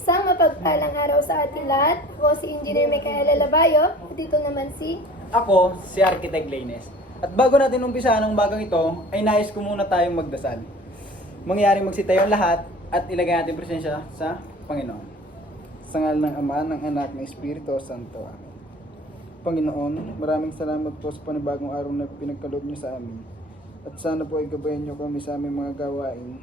Isang mapagpalang araw sa ating lahat. Ako si Engineer Micaela Labayo. At dito naman si... Ako, si Architect Laines. At bago natin umpisahan ang bagang ito, ay nais ko muna tayong magdasal. Mangyaring magsitayo ang lahat at ilagay natin presensya sa Panginoon. Sa ngalan ng Ama, ng Anak, ng Espiritu Santo. Amen. Panginoon, maraming salamat po sa panibagong araw na pinagkaloob niyo sa amin. At sana po ay gabayan niyo kami sa aming mga gawain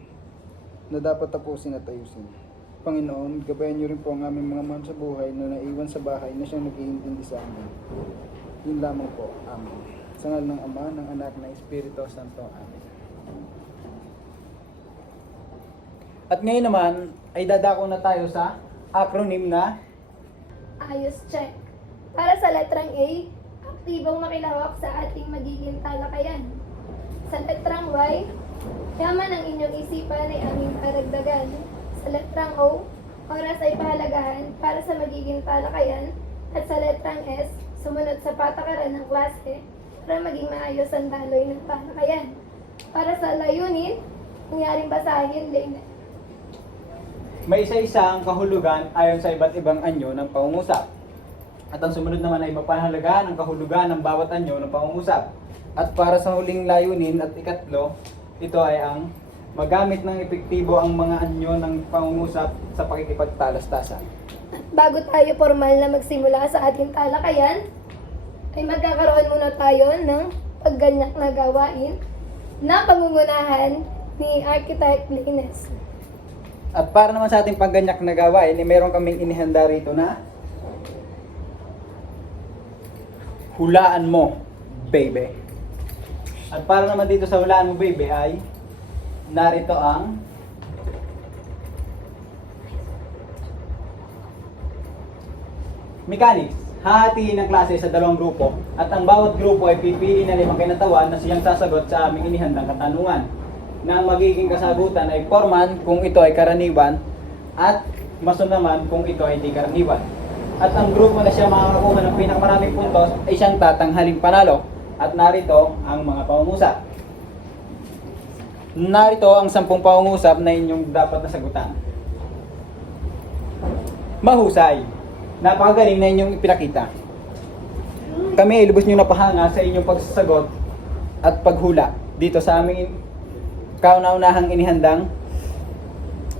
na dapat tapusin at ayusin. Panginoon, gabayan niyo rin po ang aming mga mahal sa buhay na naiwan sa bahay na siyang nag-iintindi sa amin. Yun lamang po. Amen. Sa ngalan ng Ama, ng Anak, ng Espiritu Santo. Amen. At ngayon naman, ay dadako na tayo sa acronym na Ayos check. Para sa letrang A, aktibong makilahok sa ating magiging talakayan. Sa letrang Y, yaman ang inyong isipan ay aming paragdagan. Sa letrang O, oras ay pahalagahan para sa magiging talakayan. At sa letrang S, sumunod sa patakaran ng klase para maging maayos ang daloy ng talakayan. Para sa layunin, nangyaring basahin, Lane. may isa-isang kahulugan ayon sa iba't ibang anyo ng pangungusap. At ang sumunod naman ay mapahalagaan ang kahulugan ng bawat anyo ng pangungusap. At para sa huling layunin at ikatlo, ito ay ang magamit ng epektibo ang mga anyo ng pangungusap sa pakikipagtalastasan. Bago tayo formal na magsimula sa ating talakayan, ay magkakaroon muna tayo ng pagganyak na gawain na pangungunahan ni Architect Laines. At para naman sa ating pagganyak na gawain, meron kaming inihanda rito na hulaan mo, baby. At para naman dito sa hulaan mo, baby, ay narito ang mechanics. Hahatiin ang klase sa dalawang grupo at ang bawat grupo ay pipili na 5 kinatawan na siyang sasagot sa aming inihandang katanungan. Na ang magiging kasagutan ay forman kung ito ay karaniwan at mason naman kung ito ay di karaniwan. At ang grupo na siya makakakuha ng pinakamaraming puntos ay siyang tatanghaling panalo. At narito ang mga pangungusap. Narito ang 10 pangungusap na inyong dapat na sagutan. Mahusay. Napakagaling na inyong ipinakita. Kami ay lubos nyo napahanga sa inyong pagsasagot at paghula dito sa aming kauna-unahang inihandang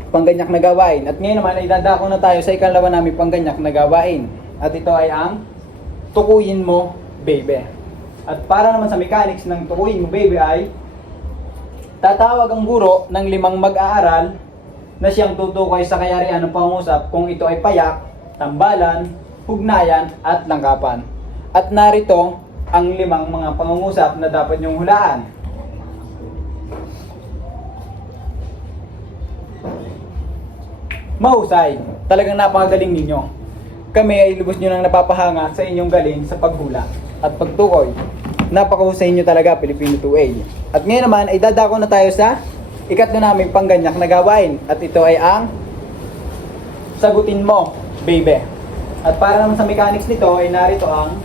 pangganyak na gawain. At ngayon naman ay dadako na tayo sa ikalawa namin pangganyak na gawain. At ito ay ang tukuyin mo, baby. At para naman sa mechanics ng tukuyin mo, baby, ay tatawag ang guro ng 5 mag-aaral na siyang tutukoy sa kayarian ng pangungusap kung ito ay payak, tambalan, hugnayan, at langkapan. At narito ang 5 mga pangungusap na dapat niyong hulaan. Mahusay. Talagang napakagaling ninyo. Kami ay lubos nyo nang napapahanga sa inyong galing sa paghula at pagtukoy. Napakahusay nyo talaga, Pilipino 2A. At ngayon naman ay dadako na tayo sa ikatlo naming pangganyak na gawain. At ito ay ang sagutin mo, baby. At para naman sa mechanics nito ay narito ang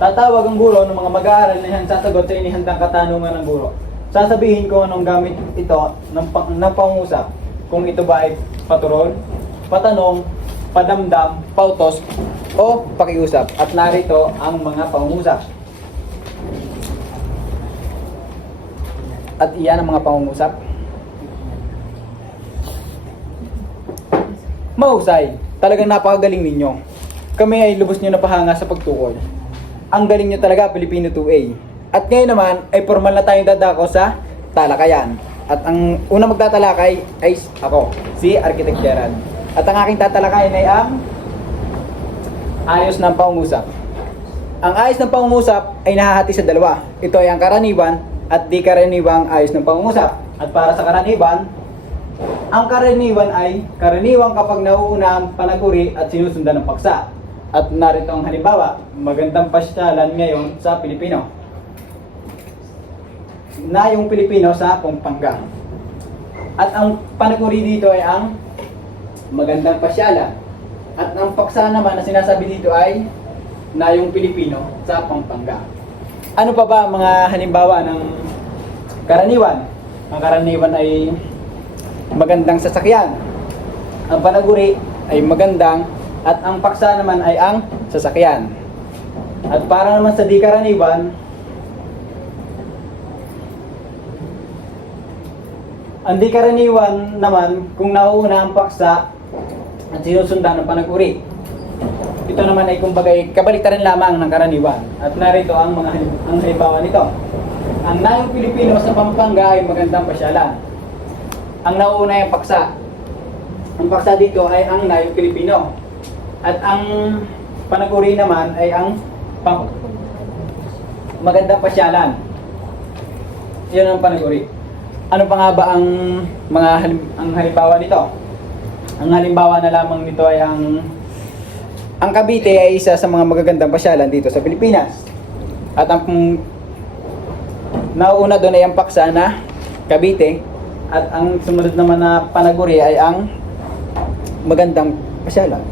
tatawag ang guro ng mga mag-aaral na siyang sasagot sa inihandang katanungan ng guro. Sasabihin ko anong gamit ito ng pangusap. Kung ito ba ay paturol, patanong, padamdam, pautos, o pakiusap. At narito ang mga pangungusap. At iyan ang mga pangungusap. Mahusay. Talagang napakagaling ninyo. Kami ay lubos nyo napahanga sa pagtukoy. Ang galing nyo talaga, Pilipino 2A. At ngayon naman ay formal na tayong dadako sa talakayan. At ang unang magtatalakay ay ako, si Architect Gerald. At ang aking tatalakayin ay ang ayos ng pangungusap. Ang ayos ng pangungusap ay nahahati sa dalawa. Ito ay ang karaniwan at di karaniwang ayos ng pangungusap. At para sa karaniwan, ang karaniwan ay karaniwang kapag nauuna ang panaguri at sinusundan ng paksa. At narito ang halimbawa, magandang pasyalan ngayon sa Pilipino. Na yung Pilipino sa Pampanga. At ang panaguri dito ay ang magandang pasyalan. At ang paksa naman na sinasabi dito ay na yung Pilipino sa Pampanga. Ano pa ba mga halimbawa ng karaniwan? Ang karaniwan ay magandang sasakyan, ang panaguri ay magandang, at ang paksa naman ay ang sasakyan. At para naman sa di karaniwan, ang di karaniwan naman kung nauuna ang paksa at sinusundan ng panaguri. Ito naman ay kumbaga kabaliktaran lamang ng karaniwan. At narito ang ang halimbawa nito. Ang nayong Pilipino sa Pampanga ay magandang pasyalan. Ang nauuna ay paksa. Ang paksa dito ay ang nayong Pilipino. At ang panaguri naman ay ang magandang pasyalan. Iyon ang panaguri. Ano pa nga ba ang ang halimbawa nito? Ang halimbawa na lamang nito ay ang Cavite ay isa sa mga magagandang pasyalan dito sa Pilipinas. At ang nauuna doon ay ang paksa na Cavite, at ang sumunod naman na panaguri ay ang magandang pasyalan.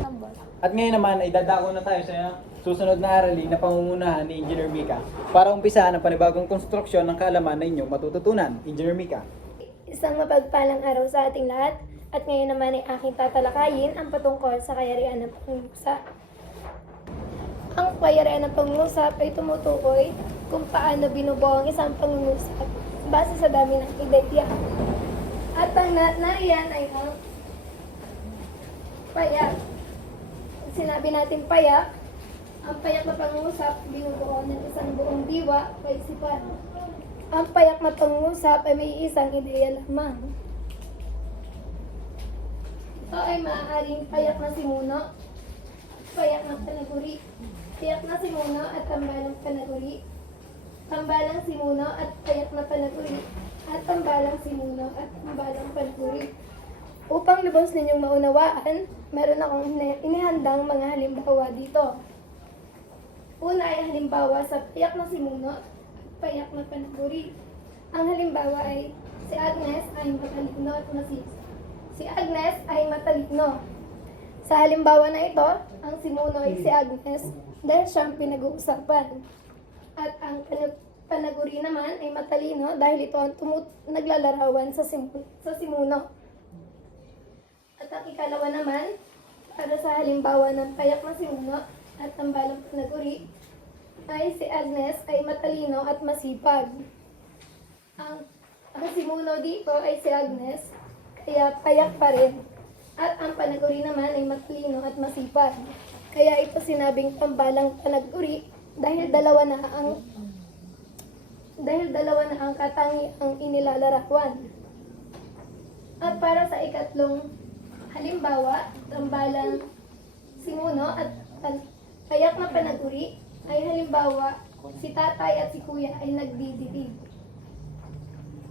At ngayon naman ay dadako na tayo sa susunod na aralin na pangungunahan ni Engineer Mika para umpisahan ang panibagong konstruksyon ng kaalaman na inyong matututunan. Engineer Mika. Isang mapagpalang araw sa ating lahat, at ngayon naman ay aking tatalakayin ang patungkol sa kayarian ng pangungusap. Ang kayarian ng pangungusap ay tumutukoy kung paano binubuo ang isang pangungusap base sa dami ng ideya. At ang nariyan ay ang payak. Pag sinabi natin payak, ang payak na pangungusap binubuo ng isang buong diwa o isipan. Ang payak na pangungusap ay may isang ideya lamang. Ito ay maaaring payak na simuno, payak na panaguri, payak na simuno at tambalang panaguri, tambalang simuno at payak na panaguri, at tambalang simuno at tambalang panaguri. Upang lubos ninyong maunawaan, meron akong inihandang mga halimbawa dito. Una ay halimbawa sa payak na simuno at payak na panaguri. Ang halimbawa ay si Agnes ay matalino at masisi. Si Agnes ay matalino. Sa halimbawa na ito, ang simuno ay si Agnes dahil siyang pinag-uusapan. At ang panaguri naman ay matalino dahil ito ang naglalarawan sa simuno. At ang ikalawa naman, para sa halimbawa ng payak na simuno at tambalang panaguri, ay si Agnes ay matalino at masipag. Ang simuno dito ay si Agnes, kaya payak pa rin. At ang panaguri naman ay matalino at masipag. Kaya ito sinabing tambalang panaguri dahil dalawa na ang katangiang inilalarawan. At para sa ikatlong halimbawa, tambalang simuno at payak na panaguri ay halimbawa si tatay at si kuya ay nagdidilig.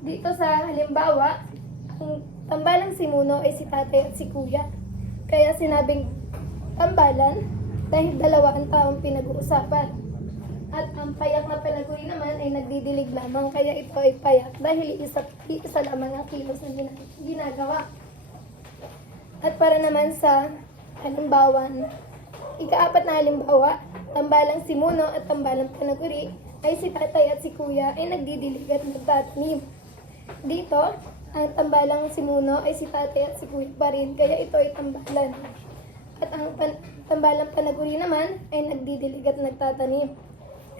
Dito sa halimbawa, ang tambalang simuno ay si tatay at si kuya. Kaya sinabing tambalan dahil dalawa ang taong pinag-uusapan. At ang payak na panaguri naman ay nagdidilig lamang, kaya ito ay payak dahil isa lamang ang kilos na ginagawa. At para naman sa halimbawa, ika-apat na halimbawa, tambalang simuno at tambalang panaguri ay si tatay at si kuya ay nagdidilig at nagtatanim. Dito, ang tambalang simuno ay si tatay at si kuya pa rin, kaya ito ay tambalan. At ang tambalang panaguri naman ay nagdidilig at nagtatanim.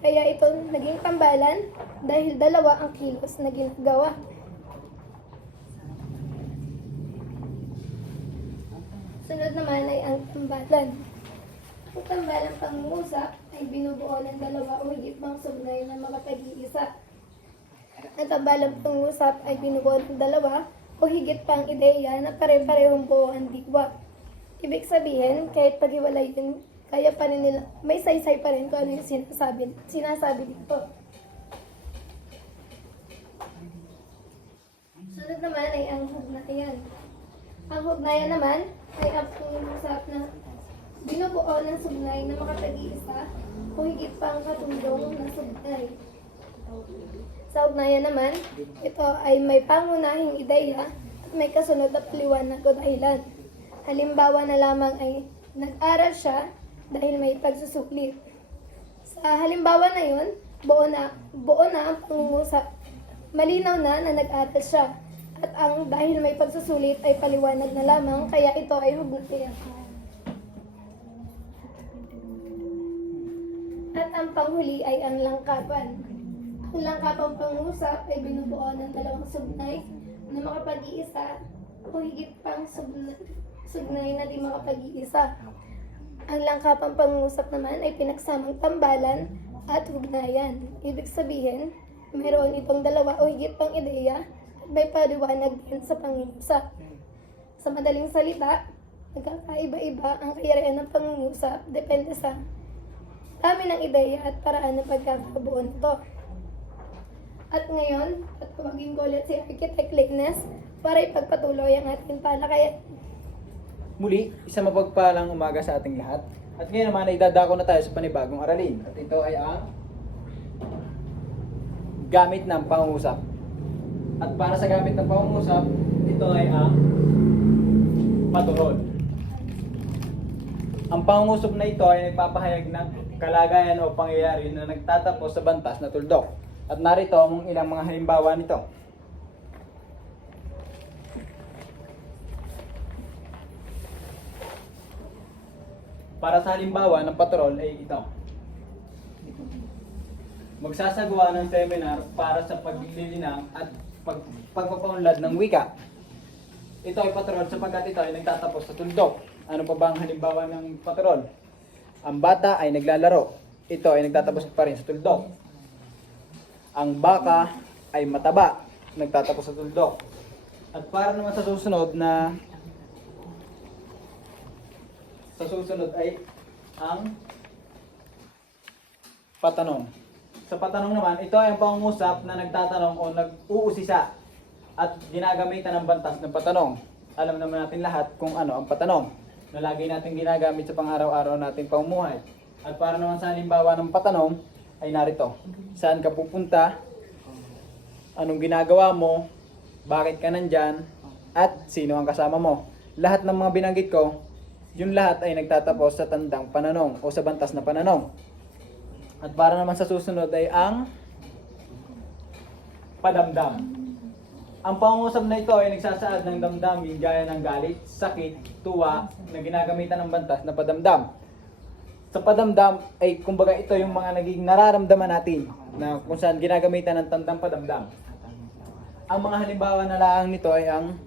Kaya ito naging tambalan dahil dalawa ang kilos na ginagawa. Sunod naman ay ang tambalan. Ang tambalang pangungusap ay binubuo ng dalawa o higit pang sugnay na makapag-iisa. Ang tambalang pangungusap ay binubuo ng dalawa o higit pang ideya na pare-parehong buo ang diwa. Ibig sabihin, kahit paghiwalay din, kaya pa rin nila, may saysay pa rin kung ano yung sinasabi dito. Sunod naman ay ang hugnayan. Ang hugnayan naman ay ang pangungusap na binubuo ng sugnay na makapag-iisa o higit pang katulong na sugnay. Sa ugnayan naman, ito ay may pangunahing ideya at may kasunod na paliwanag o dahilan. Halimbawa na lamang ay nag-aral siya dahil may pagsusulit. Sa halimbawa na yun, buo na ang pangungusap. Malinaw na nag-aral siya At ang dahil may pagsusulit ay paliwanag na lamang, kaya ito ay hugnayan. At ang panghuli ay ang langkapan. Ang langkapang pangusap ay binubuo ng dalawang sugnay na makapag-iisa o higit pang sugnay na di makapag-iisa. Ang langkapang pangusap naman ay pinagsamang tambalan at hugnayan. Ibig sabihin, mayroon itong dalawa o higit pang ideya at may paliwanag din sa pangungusap. Sa madaling salita, nagkakaiba-iba ang kayarihan ng pangungusap depende sa dami ng ideya at paraan ng pagkakabuo nito. At ngayon, tatawagin ko ulit si Architect Lignes para ipagpatuloy ang ating talakayan. Muli, isang mapagpalang umaga sa ating lahat. At ngayon naman ay dadako na tayo sa panibagong aralin. At ito ay ang gamit ng pangungusap. At para sa gamit ng pangungusap, ito ay ang paturol. Ang pangungusap na ito ay nagpapahayag ng kalagayan o pangyayari na nagtatapos sa bantas na tuldok. At narito ang ilang mga halimbawa nito. Para sa halimbawa ng patrol ay ito. Magsasagawa ng seminar para sa paglilinang at pagpapaunlad ng wika. Ito ay patrol sapagkat ito ay nagtatapos sa tuldok. Ano pa ba ang halimbawa ng patrol? Ang bata ay naglalaro. Ito ay nagtatapos pa rin sa tuldok. Ang baka ay mataba. Nagtatapos sa tuldok. At para naman sa susunod ay ang patanong. Sa patanong naman, ito ay ang pangungusap na nagtatanong o nag-uusisa at ginagamitan ng bantas ng patanong. Alam naman natin lahat kung ano ang patanong na lagi natin ginagamit sa pang-araw-araw nating pamumuhay. At para naman sa halimbawa ng patanong ay narito. Saan ka pupunta? Anong ginagawa mo? Bakit ka nandyan? At sino ang kasama mo? Lahat ng mga binanggit ko, yung lahat ay nagtatapos sa tandang pananong o sa bantas na pananong. At para naman sa susunod ay ang padamdam. Ang pangungusap na ito ay nagsasaad ng damdamin gaya ng galit, sakit, tuwa na ginagamitan ng bantas na padamdam. Sa padamdam ay kumbaga ito yung mga naging nararamdaman natin na kung saan ginagamitan ng tandang padamdam. Ang mga halimbawa na lang nito ay ang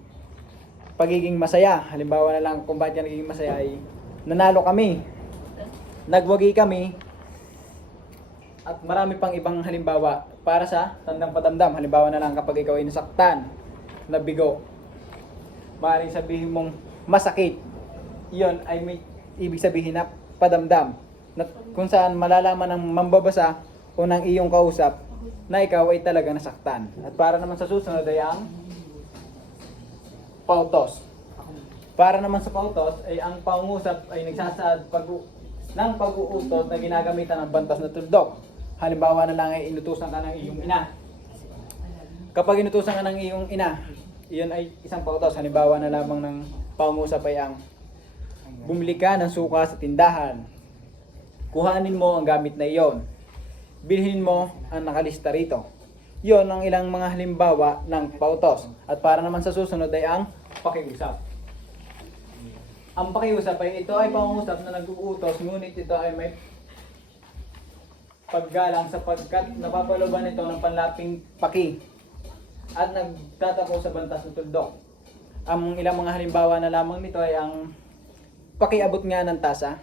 pagiging masaya. Halimbawa na lang kung bakit yan nagiging masaya ay nanalo kami, nagwagi kami, at marami pang ibang halimbawa para sa tandang padamdam. Halimbawa na lang kapag ikaw ay nasaktan, nabigo, maaaring sabihin mong masakit. Iyon ay may ibig sabihin na padamdam. Na kung saan malalaman ng mambabasa o ng iyong kausap na ikaw ay talaga nasaktan. At para naman sa susunod ay ang pautos. Para naman sa pautos ay ang pangungusap ay nagsasaad ng pag-uutos na ginagamitan ng bantas na tuldok. Halimbawa na lang ay inutusan ka ng iyong ina. Kapag inutusan ka ng iyong ina, iyon ay isang pautos. Halimbawa na lamang ng pangungusap ay ang bumili ka ng suka sa tindahan. Kuhanin mo ang gamit na iyon. Bilhin mo ang nakalista rito. Iyon ang ilang mga halimbawa ng pautos. At para naman sa susunod ay ang pakiusap. Ang pakiusap ay ito ay pangungusap na nag-uutos, ngunit ito ay may paggalang sapagkat napapaloban ito ng panlaping paki at nagtatapos sa bantas ng tuldok. Ang ilang mga halimbawa na lamang nito ay ang pakiabot nga ng tasa,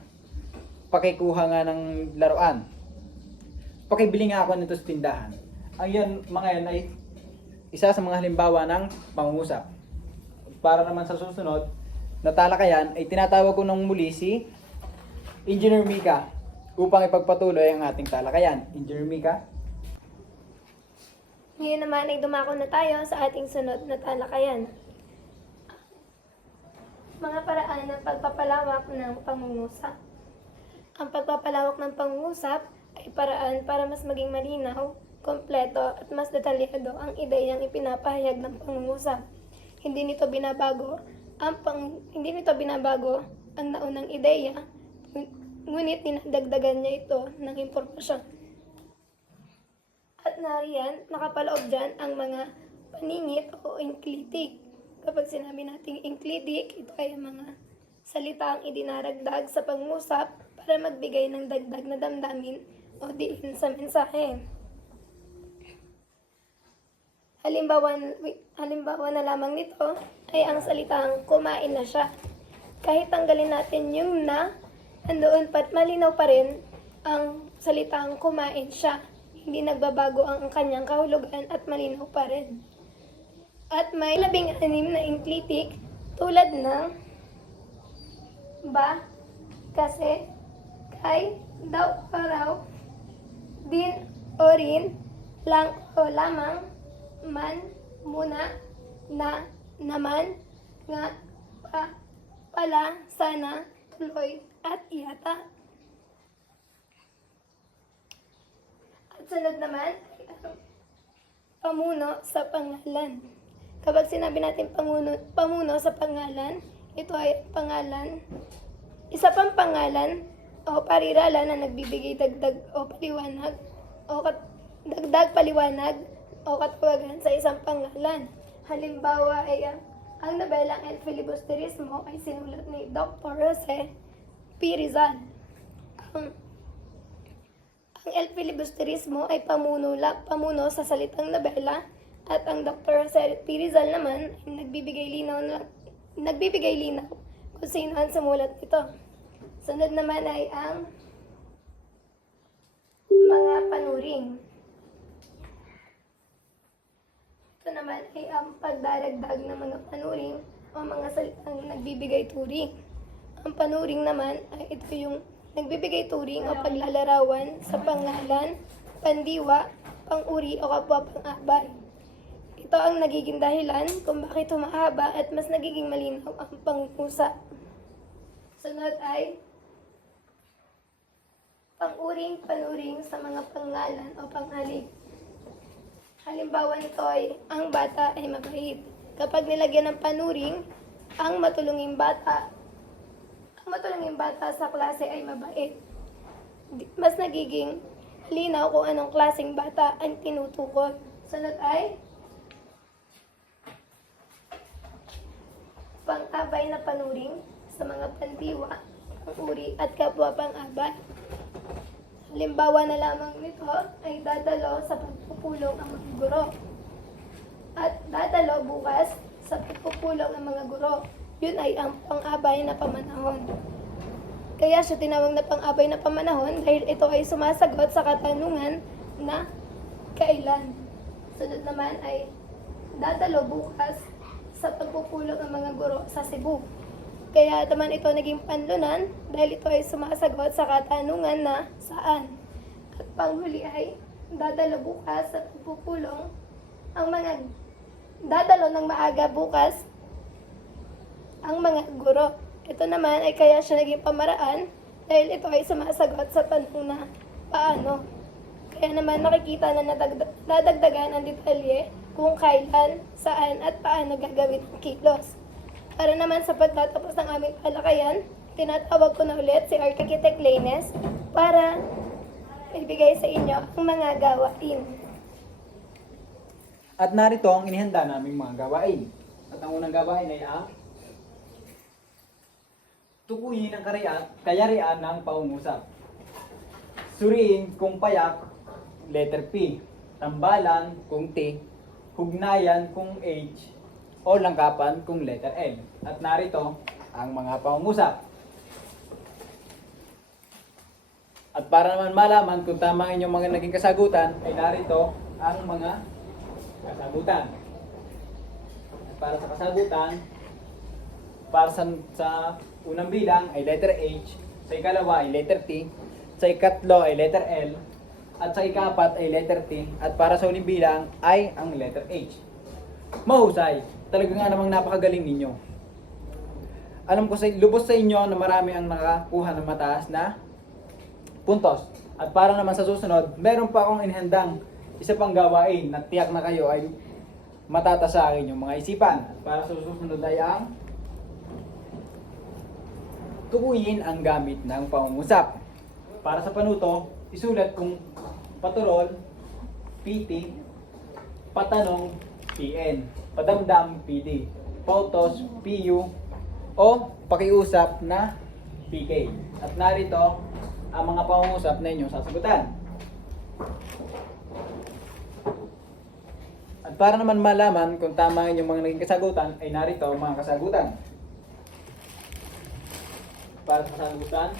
pakikuha nga ng laruan, pakibili nga ako nito sa tindahan. Ang yan, mga yan ay isa sa mga halimbawa ng pangungusap. Para naman sa susunod na talakayan ay tinatawag ko ng muli si Engineer Mika upang ipagpatuloy ang ating talakayan. Engineer Mika. Ngayon naman ay dumako na tayo sa ating sunod na talakayan. Mga paraan ng pagpapalawak ng pangungusap. Ang pagpapalawak ng pangungusap ay paraan para mas maging malinaw, kompleto at mas detalyado ang ideyang ipinapahayag ng pangungusap. Hindi nito binabago ang naunang ideya, ngunit dinadagdagan niya ito ng impormasyon. At nariyan, nakapaloob dyan ang mga paningit o enclitic. Kapag sinabi nating enclitic, ito ay ang mga salitang idinaragdag sa pangusap para magbigay ng dagdag na damdamin o diin sa mensahe. Halimbawa na lamang nito ay ang salitang kumain na siya. Kahit tanggalin natin yung na, nandoon pa't malinaw pa rin ang salitang kumain siya. Hindi nagbabago ang kanyang kahulugan at malinaw pa rin. At may 16 na enclitic tulad ng ba, kasi, kay, daw o raw, din o rin, lang o lamang, man, muna, na, naman, nga, pa, pala, sana, tuloy, at yata. At sunod naman ay ang pamuno sa pangalan. Kapag sinabi natin pamuno sa pangalan, ito ay pangalan, isa pang pangalan o parirala na nagbibigay dagdag o paliwanag o dagdag paliwanag o katawagan sa isang pangalan. Halimbawa ay ang nobelang El Filibusterismo ay sinulat ni Dr. Jose P. Rizal. Ang El Filibusterismo ay pamuno sa salitang nobela at ang Dr. Jose P. Rizal naman ay nagbibigay linaw kung sino ang sumulat nito. Sunod naman ay ang mga panuring. Ito naman ay ang pagdaragdag ng mga panuring o mga salitang nagbibigay turing. Ang panuring naman ay ito yung nagbibigay turing o paglalarawan sa pangalan, pandiwa, pang-uri o kapwa pang-abay. Ito ang nagiging dahilan kung bakit humahaba at mas nagiging malinaw ang pangusap. Sunod ay pang-uring panuring sa mga pangalan o panghalik. Halimbawa nito ay ang bata ay mabait. Kapag nilagyan ng panuring, ang matulunging bata sa klase ay mabait. Mas nagiging linaw kung anong klaseng bata ang tinutukoy. Sunod ay pang-abay na panuring sa mga pandiwa, pang-uri at kapwa pang-abay. Halimbawa na lamang nito ay dadalo sa pagpupulong ang mga guro. At dadalo bukas sa pagpupulong ang mga guro. Yun ay ang pang-abay na pamanahon. Kaya siya tinawag na pang-abay na pamanahon dahil ito ay sumasagot sa katanungan na kailan. Sunod naman ay dadalo bukas sa pagpupulong ang mga guro sa Cebu. Kaya naman ito naging panlunan dahil ito ay sumasagot sa katanungan na saan. At panghuli ay dadalo bukas sa pagpupulong ang mga dadalo ng maaga bukas ang mga guro. Ito naman ay kaya siya naging pamaraan dahil ito ay sumasagot sa tanong na paano. Kaya naman makikita na nadagdagan ang detalye kung kailan, saan at paano gagawin ang kilos. Para naman sa pagtatapos ng aming talakayan, tinatawag ko na ulit si Architect Laines para ibigay sa inyo ang mga gawain. At narito ang inihanda naming mga gawain. At ang unang gawain ay ang tukuyin ang kayarian ng pangungusap. Suriin kung payak, letter P. Tambalan kung T. Hugnayan kung H. O langkapan kung letter L. At narito ang mga pangungusap. At para naman malaman kung tama ang inyong mga naging kasagutan, ay narito ang mga kasagutan. At para sa kasagutan, para sa unang bilang ay letter H, sa ikalawa ay letter T, sa ikatlo ay letter L, at sa ikapat ay letter T, at para sa uling bilang ay ang letter H. Mahusay, talaga nga namang napakagaling ninyo. Alam ko lubos sa inyo na marami ang nakakuha ng mataas na puntos. At para naman sa susunod, meron pa akong inihandang isa pang gawain na tiyak na kayo ay matatasakin yung mga isipan. At para sa susunod ay ang tukuyin ang gamit ng pangungusap. Para sa panuto, isulat kung paturol, PT, patanong, PN. Padamdam, PD. Pautos, PU. O pakiusap na PK. At narito ang mga pangungusap na inyong sasagutan. At para naman malaman kung tama ang inyong mga naging kasagutan, ay narito ang mga kasagutan. Para sa kasagutan,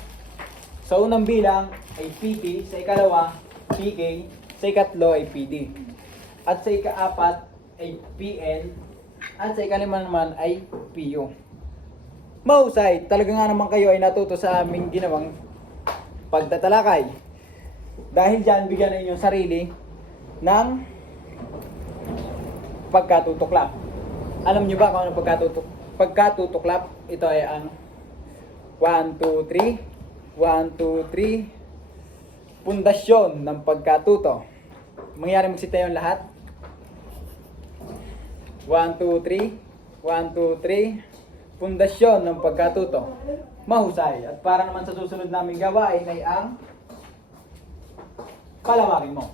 sa unang bilang ay PP, sa ikalawa, PK, sa ikatlo ay PD. At sa ikaapat ay PN, at sa ikalima naman ay PU. Mahusay, talaga nga naman kayo ay natuto sa aming ginawang pagtatalakay. Dahil dyan, bigyan na inyong sarili ng pagkatutuklap. Alam nyo ba kung ano pagkatutuklap? Ito ay ang 1, 2, 3. 1, 2, 3. Pundasyon ng pagkatuto. Mangyari magsita yung lahat. 1, 2, 3. 1, 2, 3. Pundasyon ng pagkatuto. Mahusay. At para naman sa susunod naming gawain ay ang palawakin mo.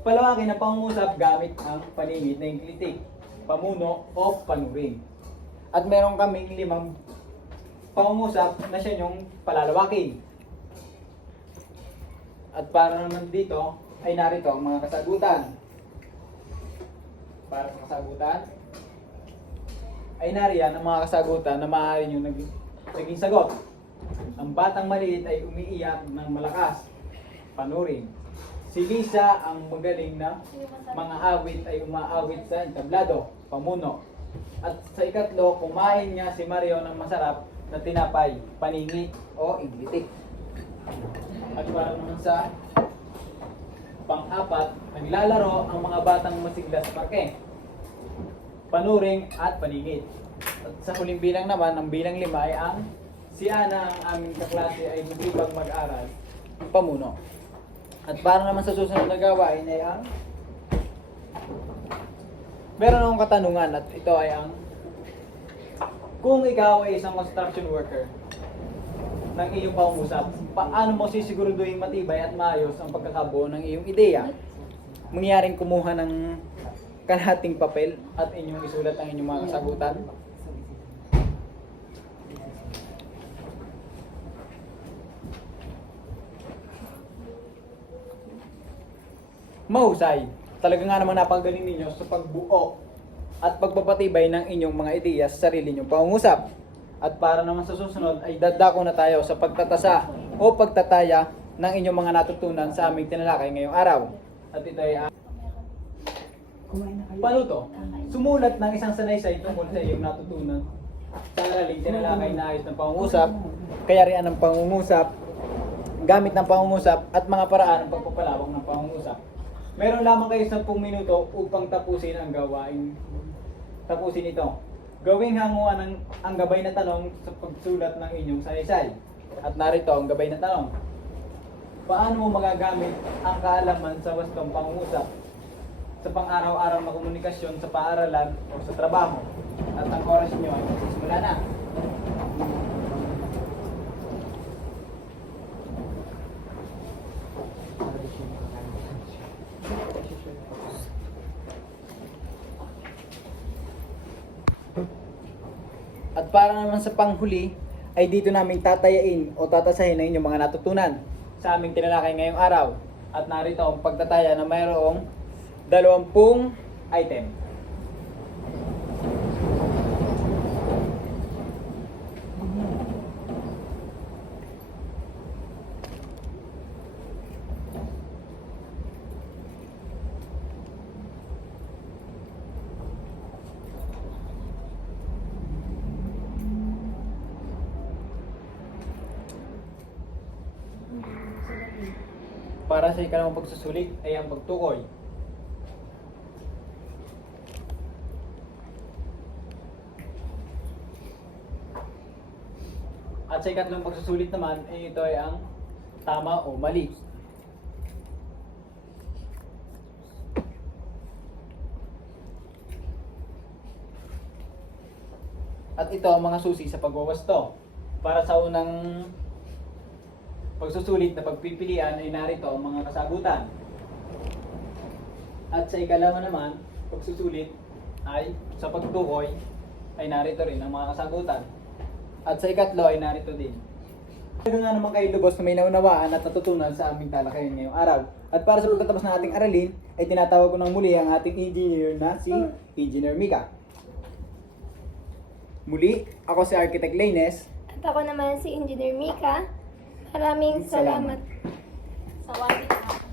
Palawakin ang pangungusap gamit ang paningid na inklitik, pamuno o panuring. At meron kaming 5 pangungusap na siya yung palalawakin. At para naman dito ay narito ang mga kasagutan. Para sa kasagutan ay nariyan ang mga kasagutan na maaari nyo naging sagot. Ang batang maliit ay umiiyak ng malakas, panuring. Si Lisa, ang magaling na mga awit ay umaawit sa entablado, pamuno. At sa ikatlo, kumain niya si Mario ng masarap na tinapay, paningit o iglitik. At para naman sa pang-apat, naglalaro ang mga batang masigla sa parke, panuring at paningit. At sa huling bilang naman, ang bilang 5 ay ang si Ana, ang aming kaklase ay masipag mag-aral, pamuno. At para naman sa susunod na gawain ay ang meron akong katanungan at ito ay ang kung ikaw ay isang construction worker ng iyong pangungusap, paano mo sisiguraduhin matibay at maayos ang pagkakabuo ng iyong ideya? Mangyaring kumuha ng kalahating papel at inyong isulat ang inyong mga kasagutan. Mahusay. Talaga nga namang napagaling ninyo sa pagbuo at pagpapatibay ng inyong mga ideya sa sarili ninyong pangungusap. At para naman sa susunod ay dadako na tayo sa pagtatasa o pagtataya ng inyong mga natutunan sa aming tinalakay ngayong araw. At ito ay panuto. Sumulat ng isang sanaysay tungkol sa iyong natutunan sa araling tinalakay na ayos ng pangungusap, kayarian ng pangungusap, gamit ng pangungusap at mga paraan ng pagpapalawak ng pangungusap. Meron lamang kayo 10 minuto upang tapusin ang gawain. Tapusin ito. Gawing hanguan ang gabay na tanong sa pagsulat ng inyong sanaysay. At narito ang gabay na tanong. Paano mo magagamit ang kaalaman sa wastong pangungusap sa pang-araw-araw na komunikasyon sa paaralan o sa trabaho? At ang oras nyo ay magsisimula na. At para naman sa panghuli, ay dito namin tatayain o tatasahin ang inyong mga natutunan sa aming tinalakay ngayong araw. At narito ang pagtataya na mayroong 20 item. Para sa ikalawang pagsusulit ay ang pagtukoy. At sa ikatlong pagsusulit naman ay ito ay ang tama o mali. At ito ang mga susi sa pagwawasto. Para sa unang pagsusulit na pagpipilian ay narito ang mga kasagutan. At sa ikalawa naman pagsusulit ay sa pagtukoy ay narito rin ang mga kasagutan. At sa ikatlo ay narito din. Talaga nga naman kayo lubos na may naunawaan at natutunan sa aming talakayan ngayong araw. At para sa pagtatapos ng ating aralin, ay tinatawag ko ng muli ang ating engineer na si Engineer Mika. Muli, ako si Architect Laines. At ako naman si Engineer Mika. Maraming salamat. Sawadee ka.